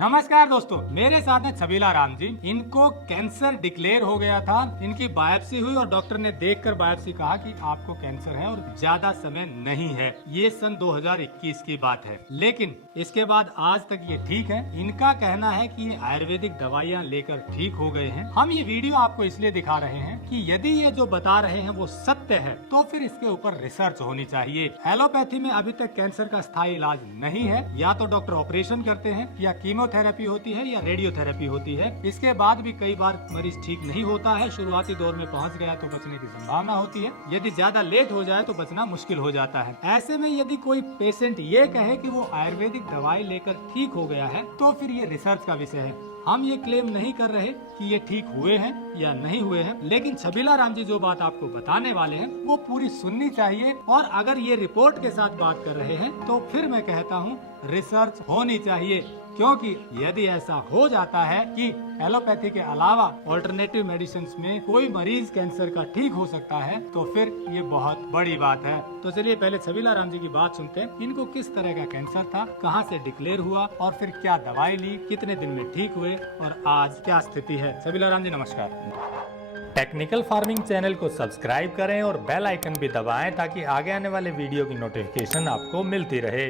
नमस्कार दोस्तों, मेरे साथ है छबीला राम जी। इनको कैंसर डिक्लेयर हो गया था। इनकी बायोप्सी हुई और डॉक्टर ने देखकर बायोप्सी कहा कि आपको कैंसर है और ज्यादा समय नहीं है। ये सन 2021 की बात है, लेकिन इसके बाद आज तक ये ठीक है। इनका कहना है कि ये आयुर्वेदिक दवाइयाँ लेकर ठीक हो गए हैं। हम ये वीडियो आपको इसलिए दिखा रहे हैं कि यदि ये जो बता रहे हैं वो सत्य है तो फिर इसके ऊपर रिसर्च होनी चाहिए। एलोपैथी में अभी तक कैंसर का स्थायी इलाज नहीं है। या तो डॉक्टर ऑपरेशन करते हैं, या कीमोथेरेपी होती है, या रेडियोथेरेपी होती है। इसके बाद भी कई बार मरीज ठीक नहीं होता है। शुरुआती दौर में पहुंच गया तो बचने की संभावना होती है। यदि ज्यादा लेट हो जाए तो बचना मुश्किल हो जाता है। ऐसे में यदि कोई पेशेंट ये कहे कि वो आयुर्वेदिक दवाई लेकर ठीक हो गया है तो फिर ये रिसर्च का विषय है। हम ये क्लेम नहीं कर रहे कि ये ठीक हुए हैं या नहीं हुए हैं, लेकिन छबीला राम जी जो बात आपको बताने वाले हैं वो पूरी सुननी चाहिए। और अगर ये रिपोर्ट के साथ बात कर रहे हैं तो फिर मैं कहता हूँ रिसर्च होनी चाहिए, क्योंकि यदि ऐसा हो जाता है कि एलोपैथी के अलावा ऑल्टरनेटिव मेडिसिन में कोई मरीज कैंसर का ठीक हो सकता है तो फिर ये बहुत बड़ी बात है। तो चलिए पहले छबीला राम जी की बात सुनते हैं। इनको किस तरह का कैंसर था, कहां से डिक्लेयर हुआ और फिर क्या दवाई ली, कितने दिन में ठीक हुए और आज क्या स्थिति है। छबीला राम जी नमस्कार। टेक्निकल फार्मिंग चैनल को सब्सक्राइब करें और बेल आइकन भी दबाएं ताकि आगे आने वाले वीडियो की नोटिफिकेशन आपको मिलती रहे।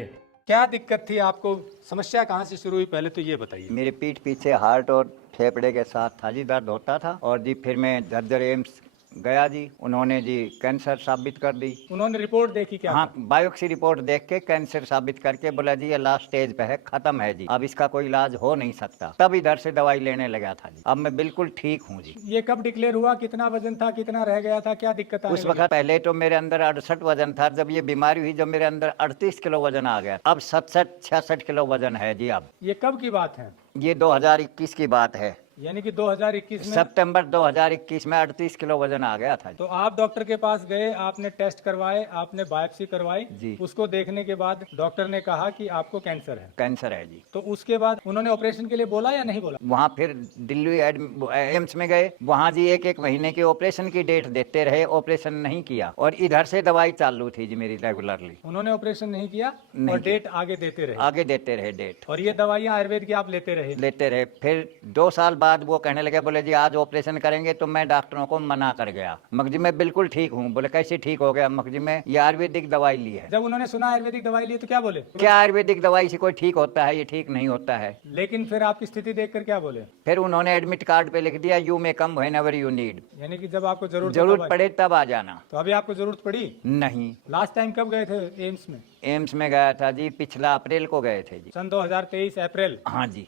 क्या दिक्कत थी आपको, समस्या कहाँ से शुरू हुई, पहले तो ये बताइए। मेरे पीठ पीछे हार्ट और फेफड़े के साथ था जी, दर्द होता था। और जी फिर मैं झज्जर एम्स गया जी, उन्होंने जी कैंसर साबित कर दी। उन्होंने रिपोर्ट देखी क्या? हाँ, बायोप्सी रिपोर्ट देख के कैंसर साबित करके बोला जी ये लास्ट स्टेज पे है, खत्म है जी, अब इसका कोई इलाज हो नहीं सकता। तब इधर से दवाई लेने लगा था जी। अब मैं बिल्कुल ठीक हूँ जी। ये कब डिक्लेयर हुआ, कितना वजन था, कितना रह गया था, क्या दिक्कत आने उस लगी? वक्त पहले तो मेरे अंदर 68 वजन था। जब ये बीमारी हुई जब मेरे अंदर 38 किलो वजन आ गया। अब 67-66 किलो वजन है जी। अब ये कब की बात है? ये 2021 की बात है, यानी कि 2021 में सितंबर 2021 में 38 किलो वजन आ गया था। तो आप डॉक्टर के पास गए, आपने टेस्ट करवाए, आपने बायोप्सी करवाई जी। उसको देखने के बाद डॉक्टर ने कहा कि आपको कैंसर है। कैंसर है जी। तो उसके बाद उन्होंने ऑपरेशन के लिए बोला या नहीं बोला? वहाँ फिर दिल्ली एम्स में गए, वहाँ जी एक महीने के ऑपरेशन की डेट देते रहे, ऑपरेशन नहीं किया। और इधर से दवाई चालू थी जी मेरी रेगुलरली। उन्होंने ऑपरेशन नहीं किया नहीं और किया। डेट आगे देते रहे। आगे देते रहे डेट। और ये दवाइयाँ आयुर्वेद की आप लेते रहे? फिर 2 साल बाद वो कहने लगे, बोले जी आज ऑपरेशन करेंगे। तो मैं डॉक्टरों को मना कर गया। मगजी मैं बिल्कुल ठीक हूँ। बोले कैसे ठीक हो गया? मगजी में ये आयुर्वेदिक दवाई ली है। जब उन्होंने सुना आयुर्वेदिक दवाई ली तो क्या बोले? क्या आयुर्वेदिक दवाई से कोई ठीक होता है? ये ठीक नहीं होता है। लेकिन फिर आपकी स्थिति देखकर क्या बोले? फिर उन्होंने एडमिट कार्ड पे लिख दिया you may come whenever you need, यानी कि जब आपको जरूरत पड़े तब आ जाना। तो अभी आपको जरूरत पड़ी? नहीं। लास्ट टाइम कब गए थे एम्स में? एम्स में गया था जी, पिछला अप्रैल को गए थे जी। सन 2023 अप्रैल। हाँ जी।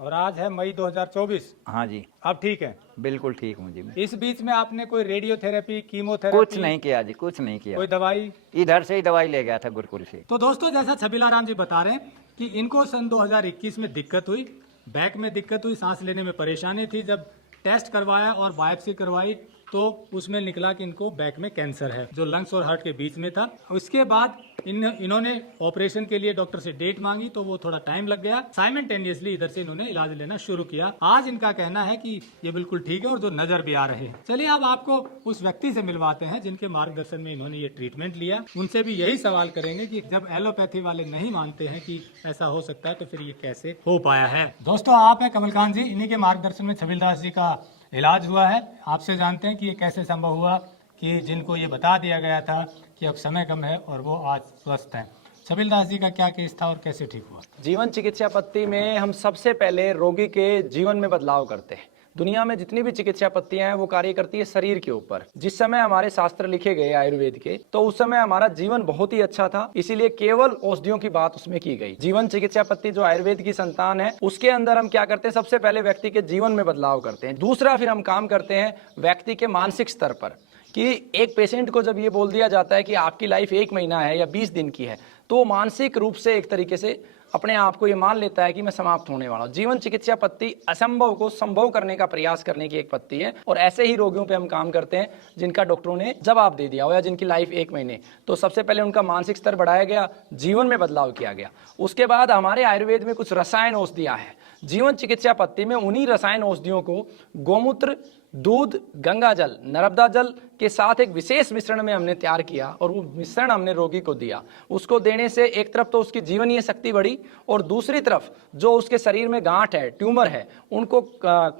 और आज है मई 2024। हाँ जी। अब ठीक है? बिल्कुल ठीक हूँ जी मैं। इस बीच में आपने कोई रेडियोथेरेपी, कीमोथेरेपी? कुछ नहीं किया जी, कुछ नहीं किया। कोई दवाई? इधर से ही दवाई ले गया था गुरुकुल से। तो दोस्तों जैसा छबीला राम जी बता रहे हैं कि इनको सन 2021 में दिक्कत हुई, बैक में दिक्कत हुई, सांस लेने में परेशानी थी। जब टेस्ट करवाया और बायोप्सी करवाई तो उसमें निकला कि इनको बैक में कैंसर है जो लंग्स और हार्ट के बीच में था। उसके बाद इन्होंने ऑपरेशन के लिए डॉक्टर से डेट मांगी तो वो थोड़ा टाइम लग गया। साइमल्टेनियसली इधर से इन्होंने इलाज लेना शुरू किया। आज इनका कहना है कि ये बिल्कुल ठीक है और जो नजर भी आ रहे हैं। चलिए अब आपको उस व्यक्ति से मिलवाते हैं जिनके मार्गदर्शन में इन्होंने ये ट्रीटमेंट लिया। उनसे भी यही सवाल करेंगे कि जब एलोपैथी वाले नहीं मानते हैं कि ऐसा हो सकता है तो फिर ये कैसे हो पाया है। दोस्तों आप है कमलकांत जी, इन्हीं के मार्गदर्शन में छबीलदास जी का इलाज हुआ है। आपसे जानते हैं कि ये कैसे संभव हुआ कि जिनको ये बता दिया गया था कि अब समय कम है और वो आज स्वस्थ हैं। छबीलदास जी का क्या केस था और कैसे ठीक हुआ? जीवन चिकित्सा पद्धति में हम सबसे पहले रोगी के जीवन में बदलाव करते हैं। दुनिया में जितनी भी चिकित्सा पद्धतियां हैं वो कार्य करती है शरीर के ऊपर। जिस समय हमारे शास्त्र लिखे गए आयुर्वेद के, तो उस समय हमारा जीवन बहुत ही अच्छा था, इसीलिए केवल औषधियों की बात उसमें की गई। जीवन चिकित्सा पद्धति जो आयुर्वेद की संतान है उसके अंदर हम क्या करते हैं, सबसे पहले व्यक्ति के जीवन में बदलाव करते हैं। दूसरा फिर हम काम करते हैं व्यक्ति के मानसिक स्तर पर, कि एक पेशेंट को जब ये बोल दिया जाता है कि आपकी लाइफ 1 महीना है या 20 दिन की है, तो मानसिक रूप से एक तरीके से अपने आप को ये मान लेता है कि मैं समाप्त होने वाला हूँ। जीवन चिकित्सा पद्धति असंभव को संभव करने का प्रयास करने की एक पद्धति है। और ऐसे ही रोगियों पे हम काम करते हैं जिनका डॉक्टरों ने जवाब दे दिया हो या जिनकी लाइफ 1 महीने। तो सबसे पहले उनका मानसिक स्तर बढ़ाया गया, जीवन में बदलाव किया गया। उसके बाद हमारे आयुर्वेद में कुछ रसायन औषधियाँ हैं। जीवन चिकित्सा पद्धति में उन्हीं रसायन औषधियों को गौमूत्र, दूध, गंगा जल, नर्मदा जल के साथ एक विशेष मिश्रण में हमने तैयार किया और वो मिश्रण हमने रोगी को दिया। उसको देने से एक तरफ तो उसकी जीवनीय शक्ति बढ़ी और दूसरी तरफ जो उसके शरीर में गांठ है, ट्यूमर है, उनको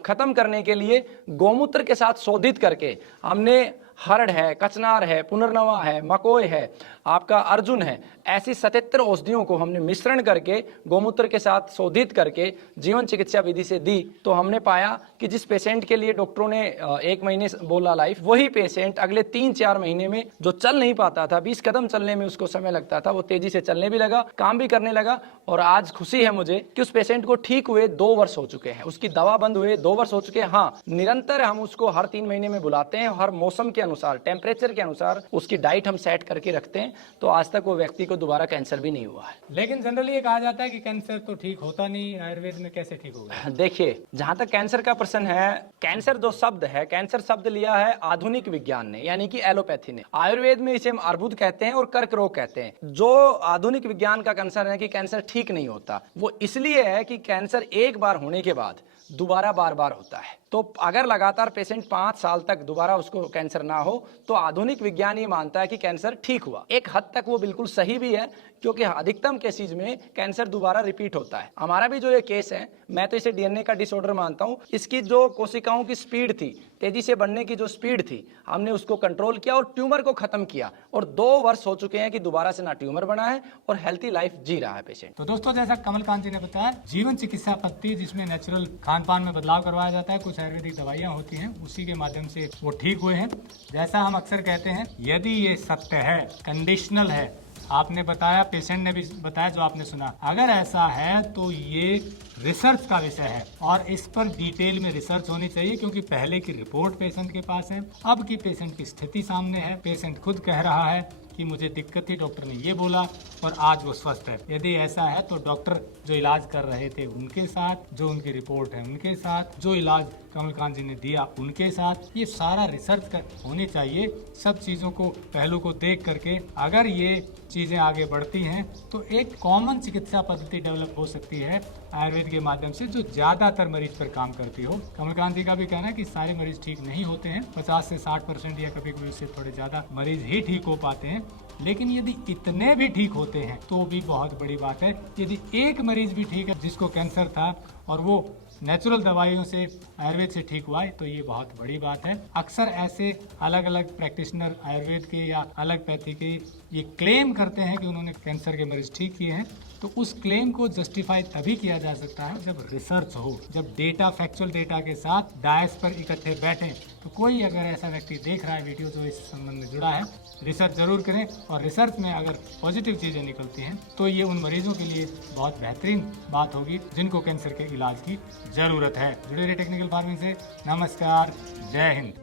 खत्म करने के लिए गौमूत्र के साथ शोधित करके हमने हरड़ है, कचनार है, पुनर्नवा है, मकोय है, आपका अर्जुन है, ऐसी 77 औषधियों को हमने मिश्रण करके गौमूत्र के साथ शोधित करके जीवन चिकित्सा विधि से दी। तो हमने पाया कि जिस पेशेंट के लिए डॉक्टरों ने 1 महीने बोला लाइफ, वही पेशेंट अगले 3-4 महीने में जो चल नहीं पाता था, 20 कदम चलने में उसको समय लगता था, वो तेजी से चलने भी लगा, काम भी करने लगा। और आज खुशी है मुझे कि उस पेशेंट को ठीक हुए 2 वर्ष हो चुके हैं, उसकी दवा बंद हुए 2 वर्ष हो चुके हैं। हाँ, निरंतर हम उसको हर 3 महीने में बुलाते हैं, हर मौसम के अनुसार, टेम्परेचर के अनुसार उसकी डाइट हम सेट करके रखते हैं। तो आज तक वो व्यक्ति को दोबारा कैंसर भी नहीं हुआ है। लेकिन जनरली ये कहा जाता है कि कैंसर तो ठीक होता नहीं, आयुर्वेद में कैसे ठीक होगा? देखिए, जहां तक कैंसर का प्रश्न है, कैंसर जो शब्द है, कैंसर शब्द लिया है आधुनिक विज्ञान ने, यानी कि एलोपैथी ने। आयुर्वेद में इसे हम अर्बुद कहते हैं और कर्क रोग कहते हैं। जो आधुनिक विज्ञान का कंसर्न है कि कैंसर ठीक नहीं होता, वो इसलिए है कि कैंसर एक बार होने के बाद दोबारा बार बार होता है। तो अगर लगातार पेशेंट 5 साल तक दोबारा उसको कैंसर ना हो, तो आधुनिक विज्ञान ये मानता है कि कैंसर ठीक हुआ। एक हद तक वो बिल्कुल सही भी है, क्योंकि अधिकतम केसेज में कैंसर दोबारा रिपीट होता है। हमारा भी जो ये केस है, मैं तो इसे डीएनए का डिसऑर्डर मानता हूँ। इसकी जो कोशिकाओं की स्पीड थी, तेजी से बढ़ने की जो स्पीड थी, हमने उसको कंट्रोल किया और ट्यूमर को खत्म किया। और 2 वर्ष हो चुके हैं कि दोबारा से ना ट्यूमर बना है और हेल्थी लाइफ जी रहा है पेशेंट। तो दोस्तों, जैसा कमलकांत जी ने बताया, जीवन चिकित्सा पद्धति जिसमें नेचुरल खान पान में बदलाव करवाया जाता है, कुछ आयुर्वेदिक दवाइयाँ होती हैं, उसी के माध्यम से वो ठीक हुए हैं। जैसा हम अक्सर कहते हैं, यदि ये सत्य है, कंडीशनल है, आपने बताया, पेशेंट ने भी बताया, जो आपने सुना, अगर ऐसा है तो ये रिसर्च का विषय है और इस पर डिटेल में रिसर्च होनी चाहिए, क्योंकि पहले की रिपोर्ट पेशेंट के पास है, अब की पेशेंट की स्थिति सामने है, पेशेंट खुद कह रहा है कि मुझे दिक्कत थी, डॉक्टर ने ये बोला और आज वो स्वस्थ है। यदि ऐसा है तो डॉक्टर जो इलाज कर रहे थे उनके साथ, जो उनकी रिपोर्ट है उनके साथ, जो इलाज कमलकांत जी ने दिया उनके साथ, ये सारा रिसर्च होनी चाहिए। सब चीज़ों को, पहलू को देख करके अगर ये चीज़ें आगे बढ़ती हैं तो एक कॉमन चिकित्सा पद्धति डेवलप हो सकती है आयुर्वेद के माध्यम से, जो ज़्यादातर मरीज पर काम करती हो। कमलकांत जी का भी कहना है कि सारे मरीज ठीक नहीं होते हैं, 50 से 60% या कभी कभी उससे थोड़े ज़्यादा मरीज ही ठीक हो पाते हैं। लेकिन यदि इतने भी ठीक होते हैं तो भी बहुत बड़ी बात है। यदि एक मरीज भी ठीक है जिसको कैंसर था और वो नेचुरल दवाइयों से, आयुर्वेद से ठीक हुआ है, तो ये बहुत बड़ी बात है। अक्सर ऐसे अलग अलग प्रैक्टिशनर आयुर्वेद के या अलग पैथी के ये क्लेम करते हैं कि उन्होंने कैंसर के मरीज ठीक किए हैं, तो उस क्लेम को जस्टिफाई तभी किया जा सकता है जब रिसर्च हो, जब डेटा, फैक्चुअल डेटा के साथ डायस पर इकट्ठे बैठें। तो कोई अगर ऐसा व्यक्ति देख रहा है वीडियो जो इस संबंध में जुड़ा है, रिसर्च जरूर करें, और रिसर्च में अगर पॉजिटिव चीज़ें निकलती हैं तो ये उन मरीजों के लिए बहुत बेहतरीन बात होगी जिनको कैंसर के इलाज की ज़रूरत है। जुड़े रहिए टेक्निकल फार्मिंग से। नमस्कार, जय हिंद।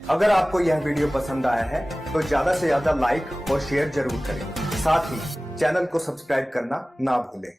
अगर आपको यह वीडियो पसंद आया है तो ज्यादा से ज्यादा लाइक और शेयर जरूर करें। साथ ही चैनल को सब्सक्राइब करना ना भूलें।